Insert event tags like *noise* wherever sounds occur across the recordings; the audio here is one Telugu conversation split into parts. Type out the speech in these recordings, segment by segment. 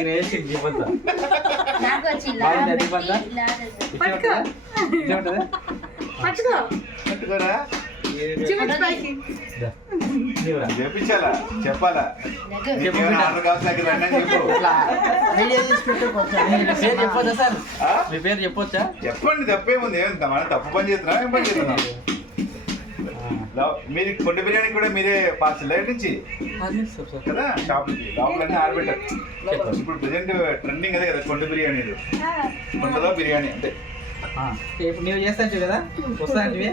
ఈయన వేసి దీపంతా నాకు వచ్చి ఇలా బాగుందా ఉంటుందా? పట్టుకో. పట్టుకోరా? చూపించు పైకి. దా. ఇదిగోరా. చెప్పించాలా చెప్పాలా? ఆర్డర్ చెప్పండి తప్పేముంది. ఏం మనం తప్పు పని చేస్తున్నా ఏం పని చేస్తున్నాం మీరు కొండ బిర్యానీ కూడా మీరే పార్సల్ లైట్ నుంచి? అది సార్ సార్. కదా షాప్ లోపలన్నీ ఆరబెట్టారు. ఇప్పుడు ప్రజెంట్ ట్రెండింగ్ అదే కదా కొండ బిర్యానీ కొండలో బిర్యానీ అంటే ఆ, ఇప్పుడు నువ్వు చేస్తాను కదా? వస్తా అంటే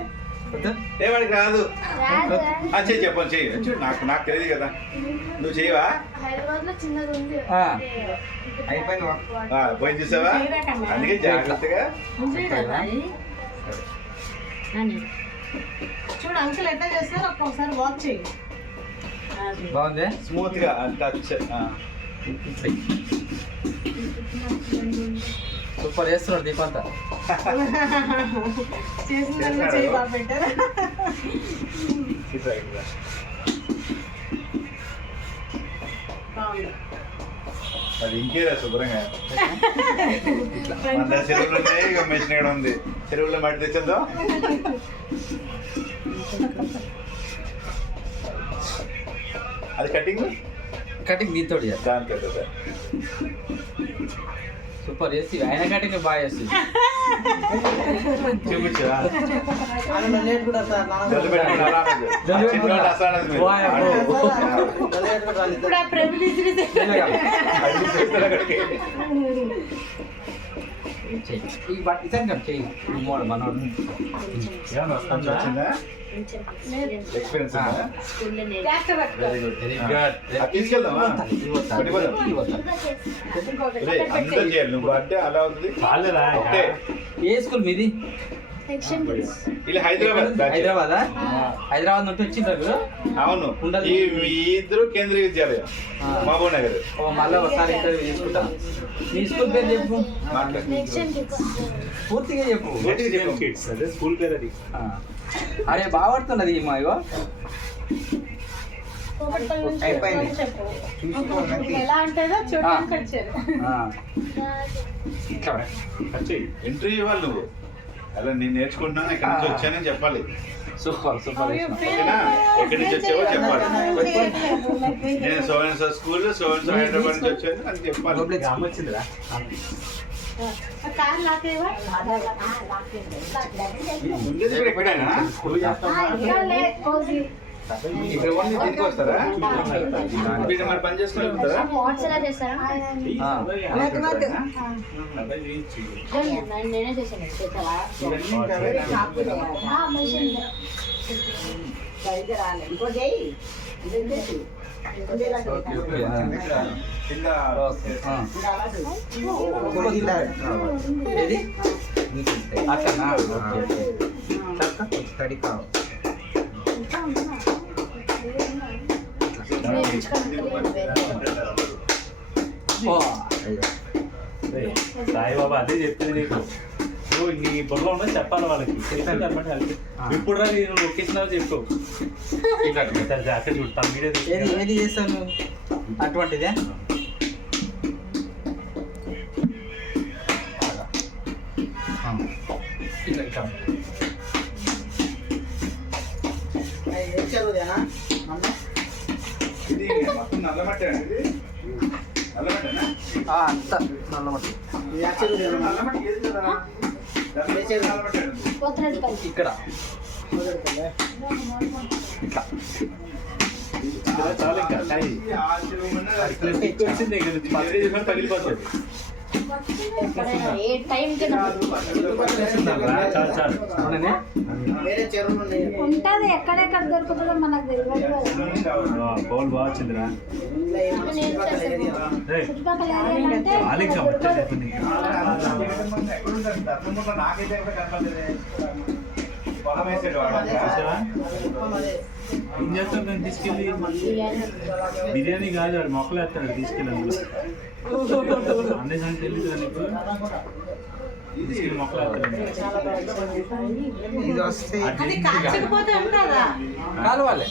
వద్దా? ఏవాడికి రాదు. చెయ్యి చెప్పండి చెయ్యి. నాకు నాకు తెలియదు కదా. నువ్వు చేయవా హైదరాబాద్లో చిన్నది ఉంది. ఆ. అయిపోయింది ఆ, పోయి చూసావా? అందుకే జాగ్రత్తగా నన్ను. చూడు అంకుల్ ఎట్లా చేస్తారు ఒక్కొక్కసారి వాక్ చేయి. బాగుంది? స్మూత్గా టచ్ సూపర్ చేస్తున్నాడు దీపంతా చేయి బాగా పెట్టారు. బాగుంది. అది ఇంకేరా శుభ్రంగా? *laughs* చెరువులు ఉన్నాయి ఇక మెషిన్ ఇక్కడ ఉంది చెరువులో మట్టి తెచ్చేద్దాం. అది కటింగ్ కటింగ్ దీంతో దాంతో కదా సూపర్ చేసి ఆయన కటింగ్ బాగా చేస్తుంది చూపించా ఈ బట్ ఇతను కదా చెయ్యి ఈ మోడ మనోడు ఏమన్నా వస్తుందా? వచ్చిందా experience very good very good తీసుకెళ్దామా అందరూ చేయాలి నువ్వు అంటే అలా అవుతుంది ఏ స్కూల్ మీది ఇలా హైదరాబాద్. హైదరాబాద్ హైదరాబాద్ నుండి వచ్చిండ్రు అవును ఉండదు. ఈ ఇద్దరు కేంద్రీయ విద్యాలయం. మహబూబ్ నగర్ ఓ మళ్ళీ ఒకసారి ఇంటర్వ్యూ తీసుకుంటా మీ స్కూల్ పేరు చెప్పు. పూర్తిగా చెప్పు గట్టిగా చెప్పు. అదే స్కూల్ పేరు అది ఆ. అరే బాగా పడుతున్నది మా ఇగో పోపట్పల్లి నుంచి అయిపోయింది. చెప్పు. చూసుకోండి ఎలా ఉంటుందో చూడడానికి వచ్చారు ఆ. రాదు. ఇక్కడ వచ్చేయి ఇంటర్వ్యూ ఇవ్వాలి నువ్వు అలా నేను నేర్చుకుంటున్నాను ఇక్కడ నుంచి వచ్చానని చెప్పాలి. సూపర్ సూపర్ ఓకేనా? ఎక్కడి నుంచి వచ్చావో చెప్పాలి. నేను so and so school so and so Hyderabad నుంచి వచ్చాను అని చెప్పాలి. రామ్ వచ్చిందిరా కార్ లాకేవా ఇక్కడ ఓన్లీ దీనికి వస్తారా వీళ్ళు మరి పని చేసుకుని వెళ్తారా వాట్స్ ఎలా చేస్తారా. నేను- చేశాను చేస్తారా ఇవన్నీ ఇంకా సాయిబాబా అదే చెప్పింది నీకు. నువ్వు నీ బుర్రలో ఉన్నది చెప్పాలి వాళ్ళకి. చెప్పాలి వాళ్ళకి. ఇప్పుడు రా నేను లొకేషన్ చెప్పు. ఇట్లా, ఇట్లా. అక్కడ చూడతాను వీడియో ఏది ఏది చేస్తాను అటువంటిదే. ఇట్లా, అంత నల్లమట్టి. ఇక్కడ. ఇట్లా చాలు ఇంకా. పగిలిపోతుంది ఎప్పుడైనా ఏ అవుననే? వేరే ఉన్నాయి ఉంటుంది ఎక్కడెక్కడ దొరుకుతుందో మనకు తెలియదు బౌల్ బాగా వచ్చిందిరా నాకైతే కనపడలేదే. పొలం వేసేటవాడు అక్కడ. ఏం చేస్తాడు నేను తీసుకెళ్ళి బిర్యానీ కాదు వాడు మొక్కలు వేస్తాడు తీసుకెళ్ళి అందులో అన్ని సంగతి తెలియదు నీకు తీసుకెళ్ళి మొక్కలు వేస్తాడు కాలువాలి